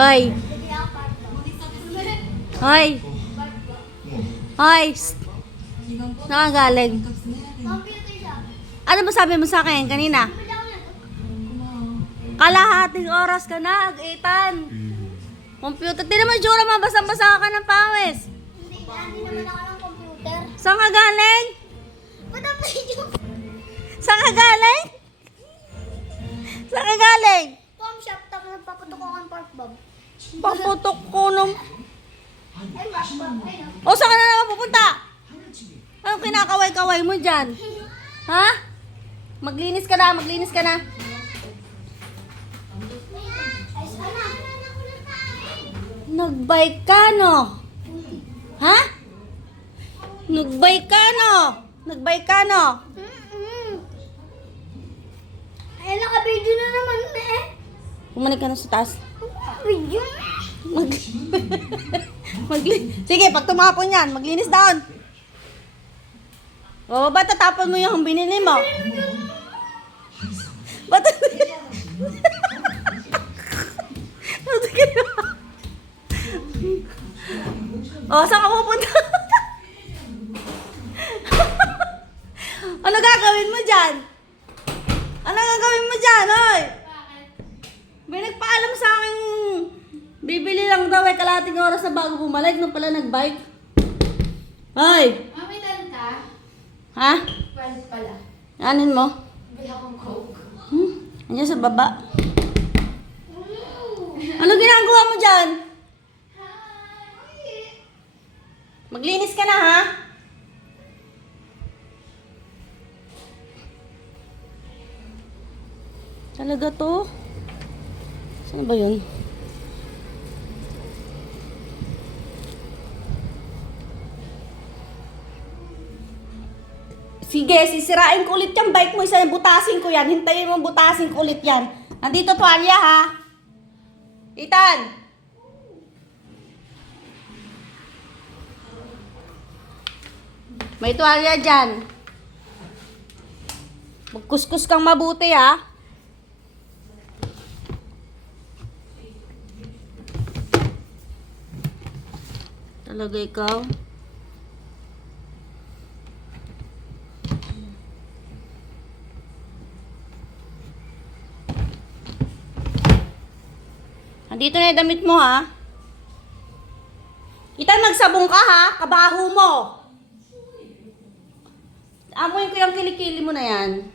Hoy. Hoy. Hoy. Nakagaling. Ano ba sabi mo sa akin kanina? Kalahating oras ka na, Ethan. Computer. Di naman jura mabasang-basa ka ng pawis. Hindi naman ako ng computer. Saan ka galing? Ba't ang video? Saan ka galing? Saan ka galing? Palm shop, tapos nagpaputok ako ng pork bomb. Paputok ko nung... Ay, pork bomb. Ay, no. O, saan ka na naman pupunta? Anong kinakaway-kaway mo dyan? Ha? Maglinis ka na, maglinis ka na. Ay, sana. Nagbike ka, no? Ha? Nagbike ka, no? Nagbike ka, no? Ay, naka-video na naman eh. Pumanik ka na sa taas. Video? Sige, pag tumapon yan, maglinis down. O, ba't tatapon mo yung binili mo? Ba't? O, saan ka pupunta? Ano gagawin mo dyan? Ano gagawin mo dyan, hoy? May nagpaalam sa akin, bibili lang daw kalahating oras na bago bumalik nung pala nagbike. Hoy! Mami, dan ka? Ha? Palit pala. Anin mo? Bili akong Coke. Andiyan sa baba. Ano ginagawa mo dyan? Maglinis ka na, ha? Talaga to? Saan ba yun? Sige, sisirain ko ulit yung bike mo. Isa butasin ko yan. Hintayin mo butasin ko ulit yan. Nandito tuwalya, ha? Ethan! May tuwalya dyan. Magkuskus kang mabuti, ha? Talaga ikaw? Andito na yung damit mo, ha? Ethan, magsabong ka, ha? Kabaho mo. Amoy ko yung kilikili mo na yan.